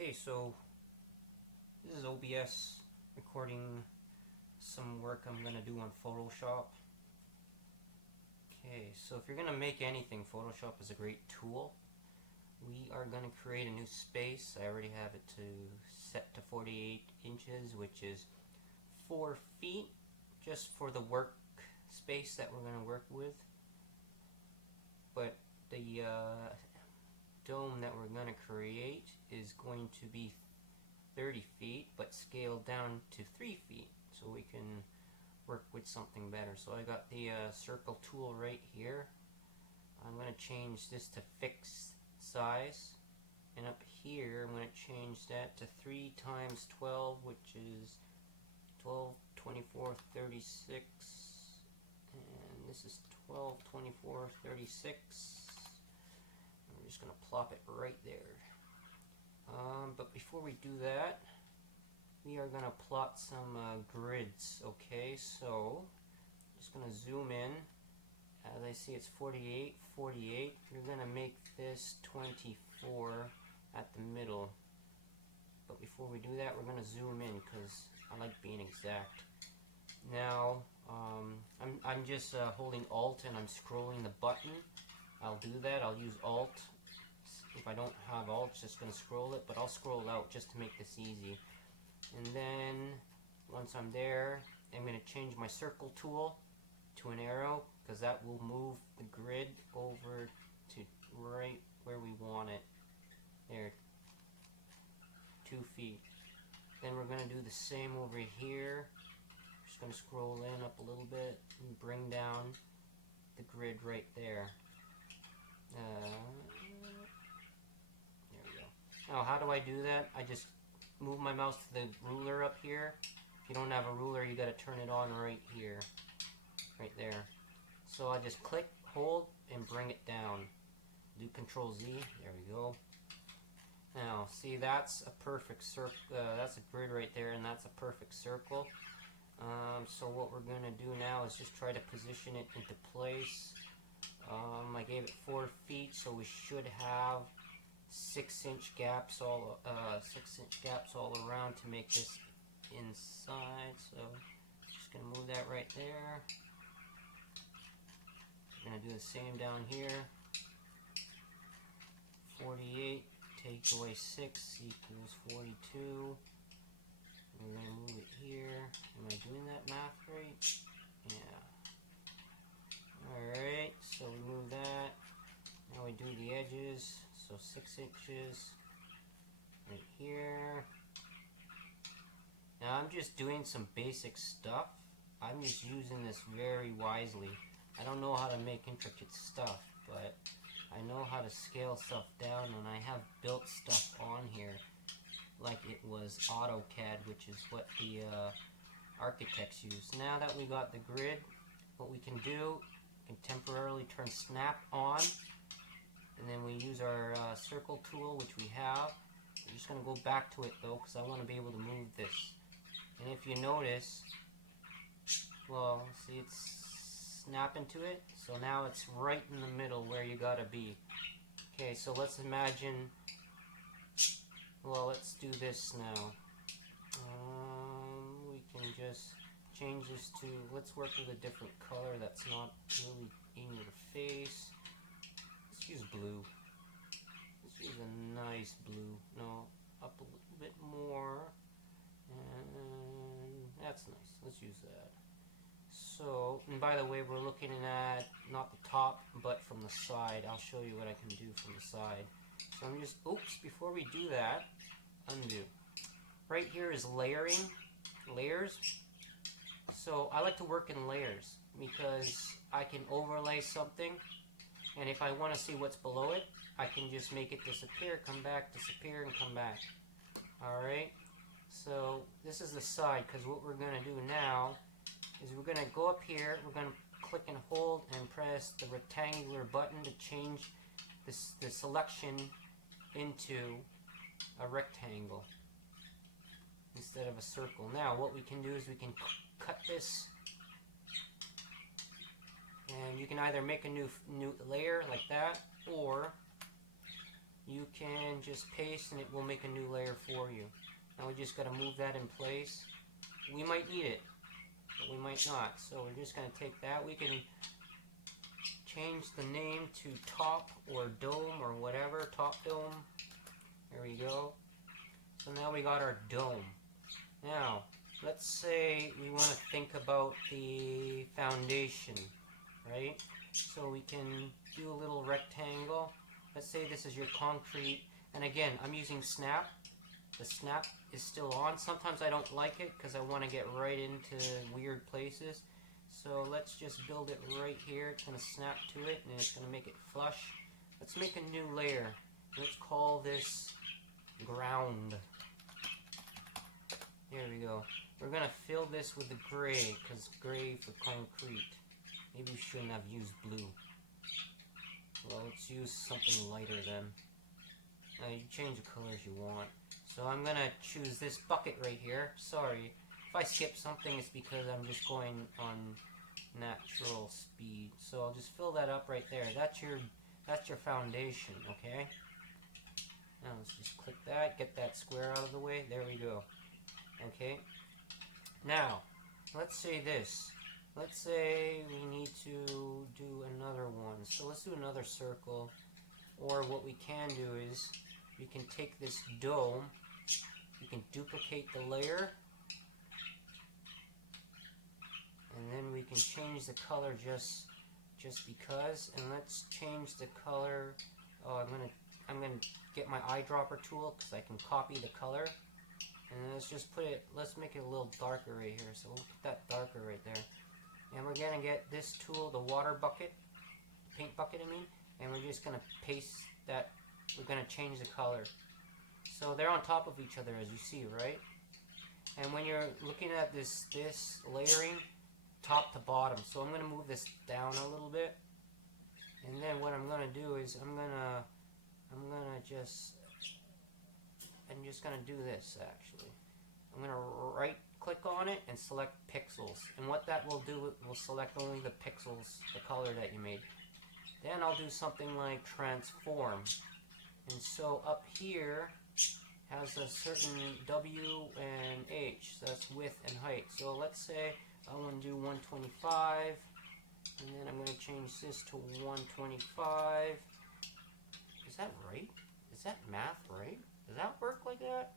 Okay, so this is OBS recording some work I'm going to do on Photoshop. Okay, so if you're going to make anything, Photoshop is a great tool. We are going to create a new space. I already have it set to 48 inches, which is 4 feet, just for the work space that we're going to work with. But the dome that we're going to create is going to be 30 feet, but scaled down to 3 feet, so we can work with something better. So I got the circle tool right here. I'm going to change this to fixed size, and up here I'm going to change that to 3 times 12, which is 12, 24, 36, and this is 12, 24, 36. I'm just going to plop it right there. But before we do that, we are going to plot some grids. Okay, so I'm just going to zoom in. As I see, it's 48, 48. You're going to make this 24 at the middle. But before we do that, we're going to zoom in because I like being exact. Now, I'm just holding Alt and I'm scrolling the button. I'll do that. I'll use Alt. If I don't have Alt, it's just going to scroll it, but I'll scroll out just to make this easy. And then, once I'm there, I'm going to change my circle tool to an arrow, because that will move the grid over to right where we want it. There. 2 feet. Then we're going to do the same over here. Just going to scroll in up a little bit and bring down the grid right there. There we go. Now, how do I do that? I just move my mouse to the ruler up here. If you don't have a ruler, you got to turn it on right here, right there. So I just click, hold, and bring it down. Do Control Z. There we go. Now, see, that's a perfect circle. That's a grid right there, and that's a perfect circle. So what we're going to do now is just try to position it into place. I gave it 4 feet, so we should have 6-inch gaps all 6-inch gaps all around to make this inside. So just gonna move that right there. Gonna do the same down here. 48 take away 6 equals 42. I'm gonna move it here. Am I doing that math right? Yeah. Alright, so we move that. Now we do the edges. So 6 inches right here. Now I'm just doing some basic stuff. I'm just using this very wisely. I don't know how to make intricate stuff, but I know how to scale stuff down, and I have built stuff on here like it was AutoCAD, which is what the architects use. Now that we got the grid, what we can do, we can temporarily turn snap on. And then we use our circle tool, which we have. I'm just going to go back to it though, because I want to be able to move this. And if you notice, well, see, it's snapping to it. So now it's right in the middle where you got to be. Okay, so let's imagine, well, let's do this now. We can just change this to, let's work with a different color that's not really in your face. Let's use blue. Let's use a nice blue. No, up a little bit more. And that's nice. Let's use that. So, and by the way, we're looking at not the top, but from the side. I'll show you what I can do from the side. So I'm just, oops, before we do that, undo. Right here is layering, layers. So I like to work in layers because I can overlay something. And if I want to see what's below it, I can just make it disappear, come back, disappear, and come back. Alright, so this is the side, because what we're going to do now is we're going to go up here, we're going to click and hold and press the rectangular button to change the selection into a rectangle instead of a circle. Now what we can do is we can cut this. And you can either make a new layer like that, or you can can just paste and it will make a new layer for you. Now we just got to move that in place. We might need it, but we might not. So we're just going to take that. We can change the name to top or dome or whatever. Top dome. There we go. So now we got our dome. Now, let's say we want to think about the foundation, right? So we can do a little rectangle. Let's say this is your concrete. And again, I'm using snap. The snap is still on. Sometimes I don't like it because I want to get right into weird places. So let's just build it right here. It's going to snap to it and it's going to make it flush. Let's make a new layer. Let's call this ground. There we go. We're going to fill this with the gray because gray for concrete. Maybe we shouldn't have used blue. Well, let's use something lighter then. Now you change the colors you want. So I'm going to choose this bucket right here. Sorry. If I skip something, it's because I'm just going on natural speed. So I'll just fill that up right there. That's your foundation, okay? Now let's just click that, get that square out of the way. There we go. Okay. Now, let's say this. Let's say we need to do another one. So let's do another circle. Or what we can do is we can take this dome, we can duplicate the layer, and then we can change the color just because. And let's change the color. Oh, I'm gonna get my eyedropper tool because I can copy the color. And let's just let's make it a little darker right here. So we'll put that darker right there. And we're gonna get this tool, the water bucket, paint bucket I mean, and we're just gonna paste that. We're gonna change the color. So they're on top of each other as you see, right? And when you're looking at this layering, top to bottom. So I'm gonna move this down a little bit. And then what I'm gonna do is I'm just gonna do this actually. I'm gonna right click on it and select pixels. And what that will do, it will select only the pixels, the color that you made. Then I'll do something like transform. And so up here has a certain W and H. So that's width and height. So let's say I want to do 125. And then I'm going to change this to 125. Is that right? Is that math right? Does that work like that?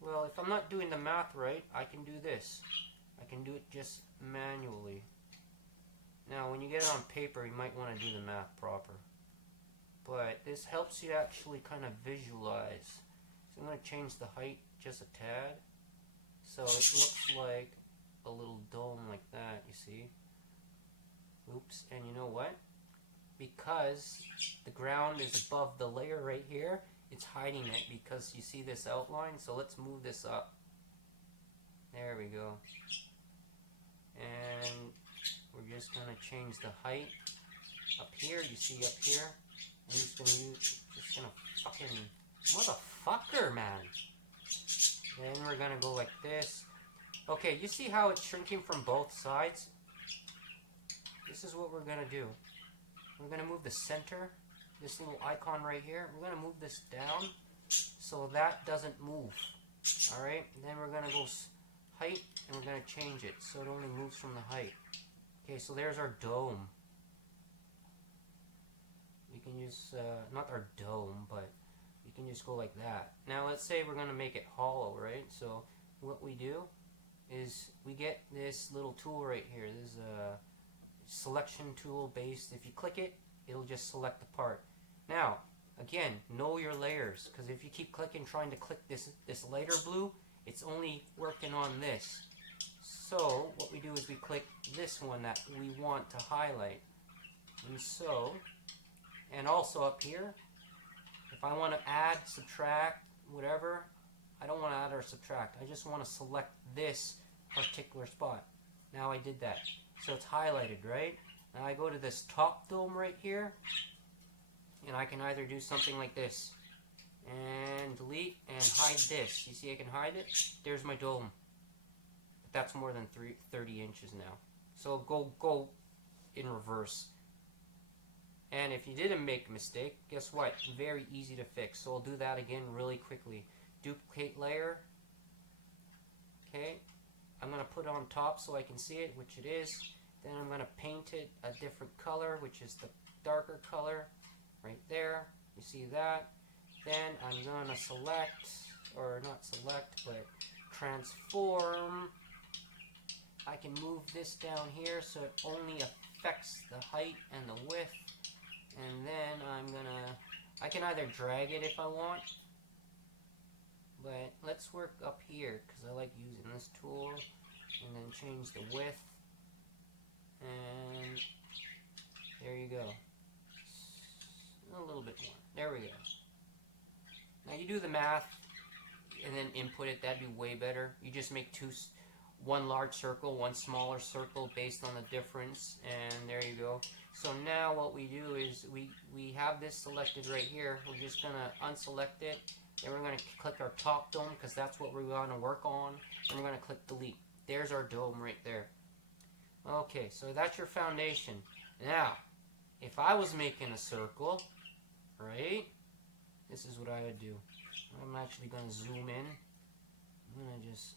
Well, if I'm not doing the math right, I can do this. I can do it just manually. Now, when you get it on paper, you might want to do the math proper. But this helps you actually kind of visualize. So I'm going to change the height just a tad. So it looks like a little dome like that, you see? Oops, and you know what? Because the ground is above the layer right here, it's hiding it because you see this outline. So let's move this up. There we go. And we're just going to change the height up here. You see up here? I'm just going to fucking motherfucker, man. Then we're going to go like this. Okay, you see how it's shrinking from both sides? This is what we're going to do. We're going to move the center, this little icon right here. We're going to move this down so that doesn't move. Alright, then we're going to go height and we're going to change it so it only moves from the height. Okay, so there's our dome. We can use, not our dome, but we can just go like that. Now let's say we're going to make it hollow, right? So what we do is we get this little tool right here. This is a selection tool based. If you click it, it'll just select the part. Now, again, know your layers, because if you keep clicking, trying to click this lighter blue, it's only working on this. So what we do is we click this one that we want to highlight. And so, and also up here, if I want to add, subtract, whatever, I don't want to add or subtract. I just want to select this particular spot. Now I did that. So it's highlighted, right? Now I go to this top dome right here, and I can either do something like this, and delete, and hide this. You see I can hide it? There's my dome. But that's more than 30 inches now. So go in reverse. And if you didn't make a mistake, guess what? Very easy to fix. So I'll do that again really quickly. Duplicate layer. Okay. I'm going to put it on top so I can see it, which it is. Then I'm going to paint it a different color, which is the darker color. Right there. You see that? Then I'm going to select, or not select, but transform. I can move this down here so it only affects the height and the width. And then I can either drag it if I want, but let's work up here because I like using this tool, and then change the width, and there you go. A little bit more. There we go. Now you do the math and then input it. That'd be way better. You just make one large circle, one smaller circle based on the difference, and there you go. So now what we do is we have this selected right here. We're just going to unselect it. Then we're going to click our top dome because that's what we want to work on. And we're going to click delete. There's our dome right there. Okay, so that's your foundation. Now, if I was making a circle, right, this is what I would do. I'm actually going to zoom in. I'm going to just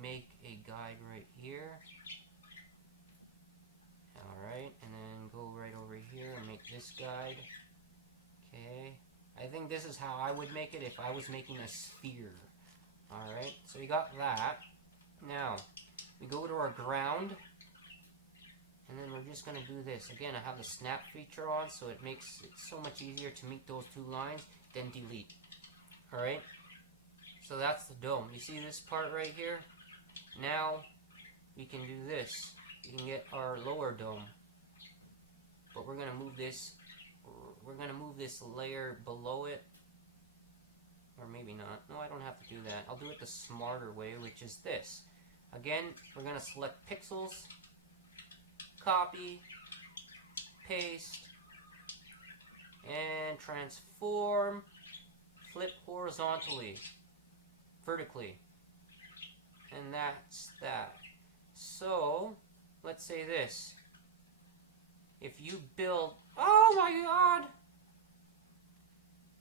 make a guide right here. Alright, and then go right over here and make this guide. Okay, I think this is how I would make it if I was making a sphere. Alright, so we got that. Now, we go to our ground, and then we're just going to do this. Again, I have the snap feature on, so it makes it so much easier to meet those two lines, then delete. Alright, so that's the dome. You see this part right here? Now, we can do this. We can get our lower dome. But we're going to move this. We're going to move this layer below it. Or maybe not. No, I don't have to do that. I'll do it the smarter way, which is this. Again, we're going to select pixels. Copy. Paste. And transform. Flip horizontally. Vertically. And that's that. So, let's say this. If you build... Oh my god!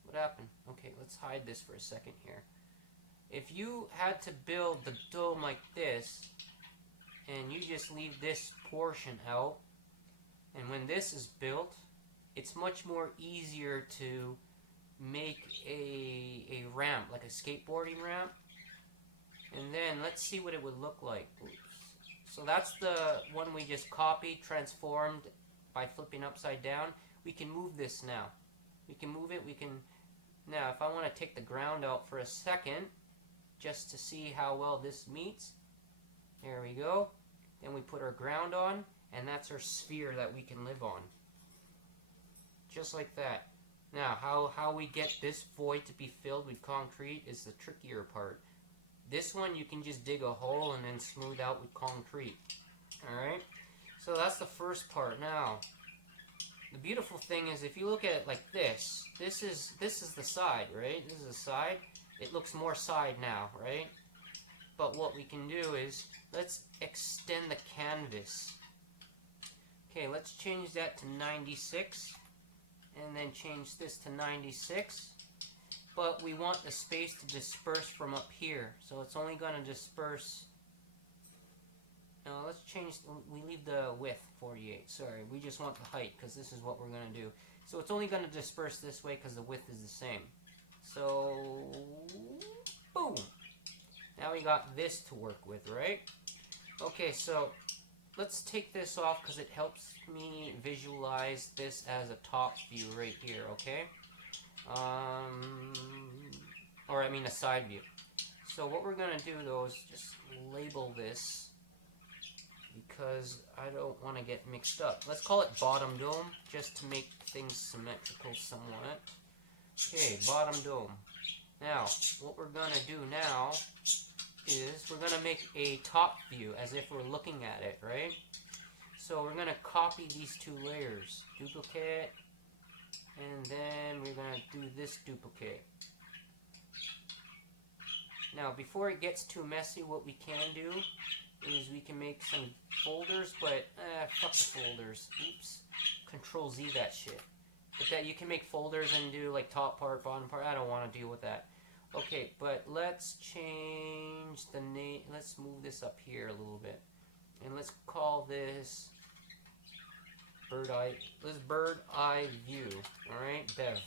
What happened? Okay, let's hide this for a second here. If you had to build the dome like this, and you just leave this portion out, and when this is built, it's much more easier to make a ramp, like a skateboarding ramp. And then, let's see what it would look like. Oops. So that's the one we just copied, transformed by flipping upside down. We can move this now. We can move it. We can... Now, if I want to take the ground out for a second, just to see how well this meets, there we go. Then we put our ground on, and that's our sphere that we can live on. Just like that. Now, how we get this void to be filled with concrete is the trickier part. This one you can just dig a hole and then smooth out with concrete. Alright? So that's the first part. Now, the beautiful thing is if you look at it like this, this is the side, right? This is the side. It looks more side now, right? But what we can do is, let's extend the canvas. Okay, let's change that to 96. And then change this to 96. But we want the space to disperse from up here. So it's only going to disperse... No, let's change... We leave the width 48. Sorry, we just want the height because this is what we're going to do. So it's only going to disperse this way because the width is the same. So... Boom! Now we got this to work with, right? Okay, so let's take this off because it helps me visualize this as a top view right here, okay? Or I mean a side view. So what we're going to do though is just label this because I don't want to get mixed up. Let's call it bottom dome just to make things symmetrical somewhat. Okay, bottom dome. Now, what we're going to do now is we're going to make a top view as if we're looking at it, right? So we're going to copy these two layers. Duplicate. And then we're going to do this duplicate. Now, before it gets too messy, what we can do is we can make some folders, but fuck the folders. Oops. Control Z that shit. But that you can make folders and do like top part, bottom part. I don't want to deal with that. Okay, but let's change the name. Let's move this up here a little bit. And let's call this bird eye. Let's bird eye view. Alright, Bev.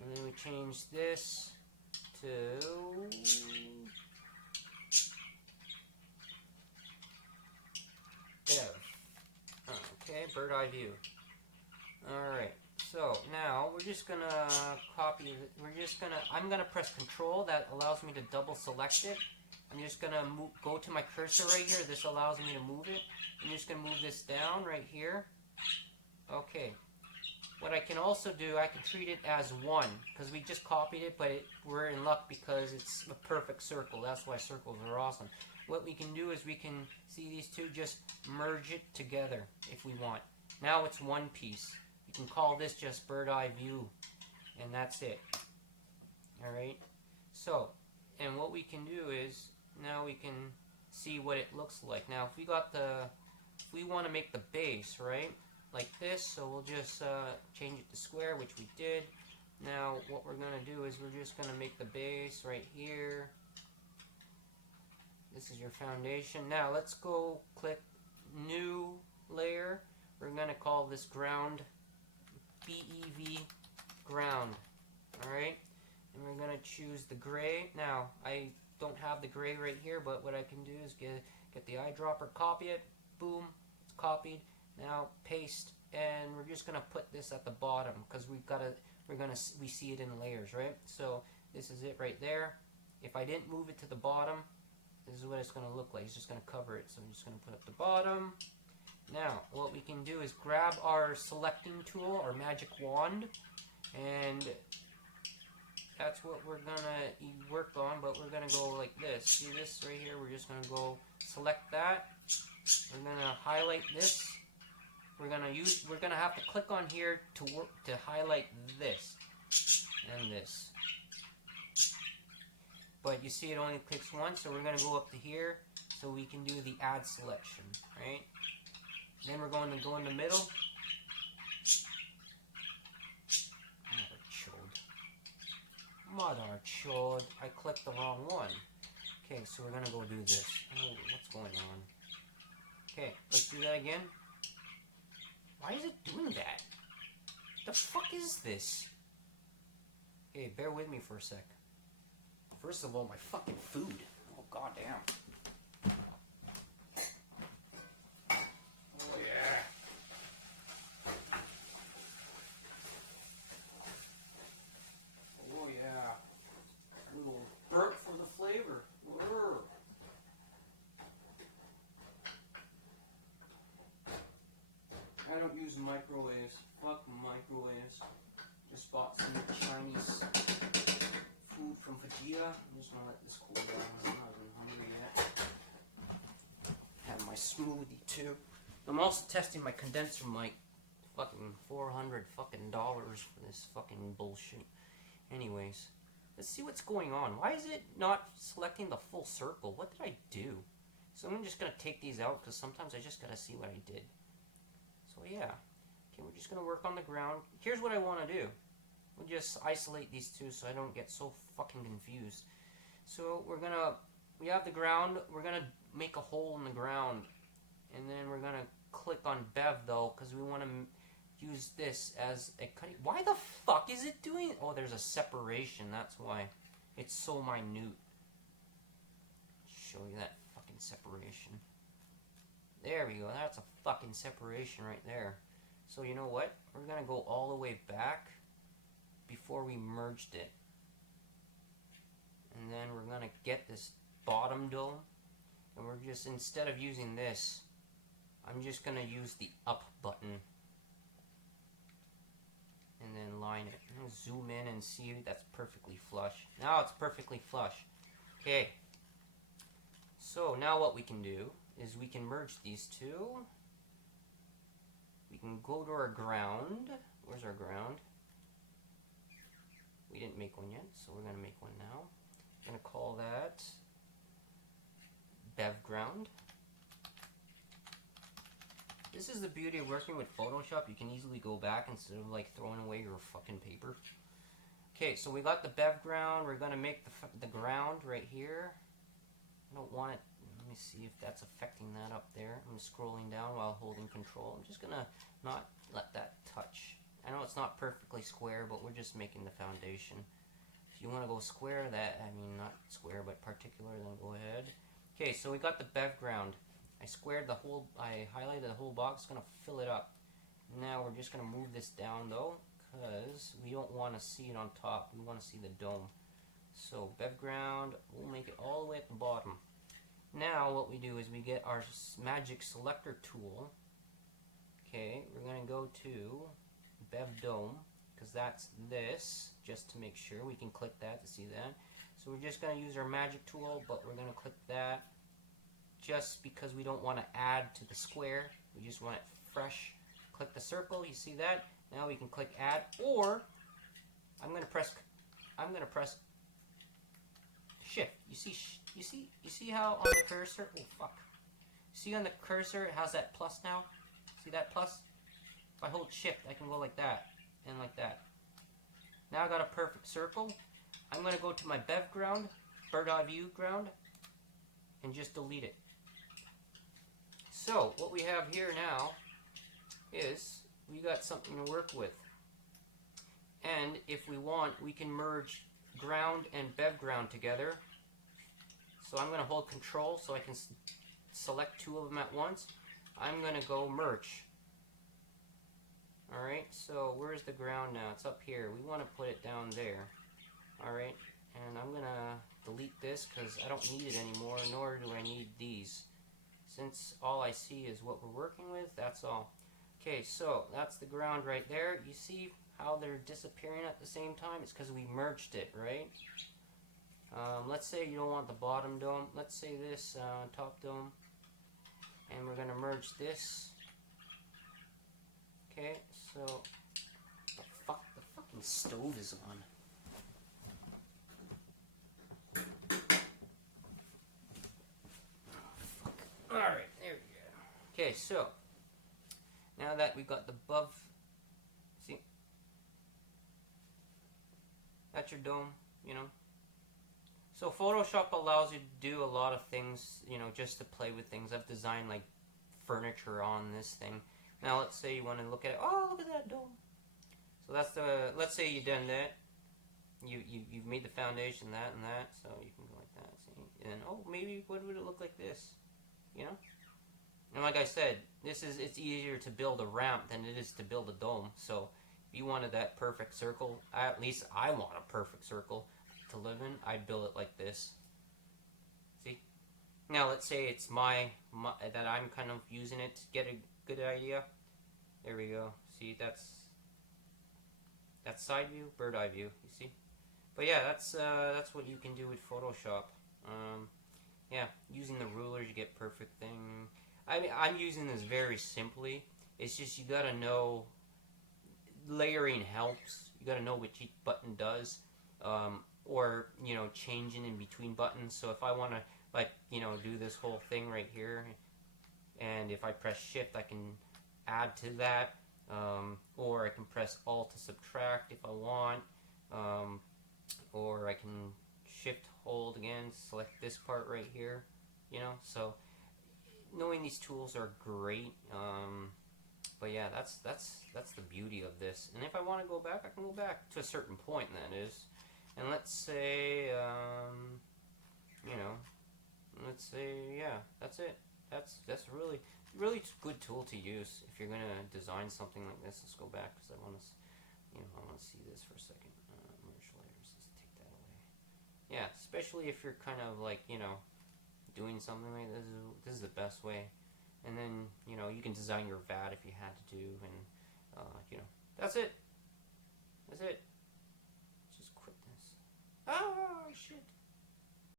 And then we change this to Bev. Okay, bird eye view. Alright, so now we're just gonna copy, I'm gonna press Control, that allows me to double select it. I'm just gonna go to my cursor right here, this allows me to move it. I'm just gonna move this down right here. Okay, what I can also do, I can treat it as one, because we just copied it, but we're in luck because it's a perfect circle. That's why circles are awesome. What we can do is we can see these two, just merge it together if we want. Now it's one piece. You can call this just bird eye view, and that's it. Alright, so, and what we can do is, now we can see what it looks like. Now if we want to make the base, right, like this, so we'll just change it to square, which we did. Now what we're going to do is we're just going to make the base right here. This is your foundation. Now let's go click new layer. We're going to call this ground, BEV ground. Alright, and we're going to choose the gray. Now I don't have the gray right here, but what I can do is get the eyedropper, copy it, boom, it's copied. Now paste, and we're just going to put this at the bottom because we see it in layers, right? So this is it right there. If I didn't move it to the bottom, this is what it's going to look like. It's just going to cover it. So I'm just going to put it at the bottom. Now, what we can do is grab our selecting tool, our magic wand, and that's what we're going to work on, but we're going to go like this. See this right here? We're just going to go select that. We're going to highlight this. We're going to have to click on here to highlight this and this. But you see it only clicks once, so we're going to go up to here so we can do the add selection, right? Then we're going to go in the middle. Mother chode. I clicked the wrong one. Okay, so we're going to go do this. Oh, what's going on? Okay, let's do that again. Why is it doing that? The fuck is this? Okay, bear with me for a sec. First of all, my fucking food. Oh, goddamn. Oh, yeah. Oh, yeah. A little burnt for the flavor. Urgh. I don't use microwaves. Fuck microwaves. Just bought some Chinese food from Vegeta. I'm just gonna let this cool down. I'm not even hungry yet. Have my smoothie too. I'm also testing my condenser mic. Fucking $400 fucking dollars for this fucking bullshit. Anyways, let's see what's going on. Why is it not selecting the full circle? What did I do? So I'm just gonna take these out because sometimes I just gotta see what I did. So yeah. Okay, we're just gonna work on the ground. Here's what I want to do. We'll just isolate these two so I don't get so fucking confused. So we have the ground, we're gonna make a hole in the ground, and then we're gonna click on Bev though, because we want to use this as a cutting. Why the fuck is it doing? Oh, there's a separation, that's why. It's so minute. Show you that fucking separation. There we go, that's a fucking separation right there. So you know what? We're gonna go all the way back before we merged it. And then we're going to get this bottom dome. And we're just, instead of using this, I'm just going to use the up button. And then line it. And zoom in and see that's perfectly flush. Now it's perfectly flush. Okay. So now what we can do is we can merge these two. We can go to our ground. Where's our ground? We didn't make one yet, so we're going to make one now. I'm going to call that Bev Ground. This is the beauty of working with Photoshop. You can easily go back instead of like throwing away your fucking paper. Okay, so we got the bev ground. We're gonna make the ground right here. I don't want it. Let me see if that's affecting that up there. I'm scrolling down while holding control. I'm just gonna not let that touch. I know it's not perfectly square, but we're just making the foundation. If you want to go square, I mean not square, but particular, then go ahead. Okay, so we got the bev ground. I highlighted the whole box. Gonna fill it up. Now we're just gonna move this down though, because we don't want to see it on top. We want to see the dome. So bev ground, we'll make it all the way at the bottom. Now what we do is we get our magic selector tool. Okay, we're gonna go to bev dome, because that's this, just to make sure. We can click that to see that. So we're just gonna use our magic tool, but we're gonna click that just because we don't want to add to the square. We just want it fresh. Click the circle, you see that? Now we can click add, or I'm gonna press shift. You see how on the cursor, oh fuck. See on the cursor it has that plus now? See that plus? If I hold shift, I can go like that and like that. Now I got a perfect circle. I'm gonna go to my bev ground, bird eye view ground, and just delete it. So what we have here now is we got something to work with. And if we want, we can merge ground and bev ground together. So I'm going to hold control so I can select two of them at once. I'm going to go merge. Alright, so where's the ground now? It's up here. We want to put it down there. Alright, and I'm going to delete this because I don't need it anymore, nor do I need these. Since all I see is what we're working with, that's all. Okay, so that's the ground right there. You see how they're disappearing at the same time? It's because we merged it, right? Let's say you don't want the bottom dome. Let's say this top dome. And we're going to merge this. Okay, so the fucking stove is on. Alright, there we go. Okay, so now that we got the above, see? That's your dome, you know? So Photoshop allows you to do a lot of things, you know, just to play with things. I've designed like furniture on this thing. Now let's say you want to look at it. Oh, look at that dome. So that's the, let's say you've done that. You've made the foundation, that and that, so you can go like that, see? And oh, maybe what would it look like this? You know? And like I said, it's easier to build a ramp than it is to build a dome. So if you wanted that perfect circle, at least I want a perfect circle to live in, I'd build it like this. See? Now let's say it's that I'm kind of using it to get a good idea. There we go. See, that's side view, bird eye view, you see? But yeah, that's what you can do with Photoshop. Yeah, using the rulers, you get perfect thing. I mean, I'm using this very simply. It's just you gotta know, layering helps. You gotta know what each button does, or you know, changing in between buttons. So if I want to, like, you know, do this whole thing right here, and if I press shift, I can add to that, or I can press alt to subtract if I want, or I can shift hold again, select this part right here, you know. So knowing these tools are great, but yeah, that's the beauty of this. And if I want to go back, I can go back to a certain point, that is. And let's say, you know, let's say, yeah, that's it. That's really good tool to use if you're gonna design something like this. Let's go back because I want to, you know, I want to see this for a second. Merge layers, let's take that away. Yeah, especially if you're kind of like, you know, doing something like this. This is the best way. And then, you know, you can design your VAT if you had to do, and you know, that's it. That's it. Just quit this. Oh shit.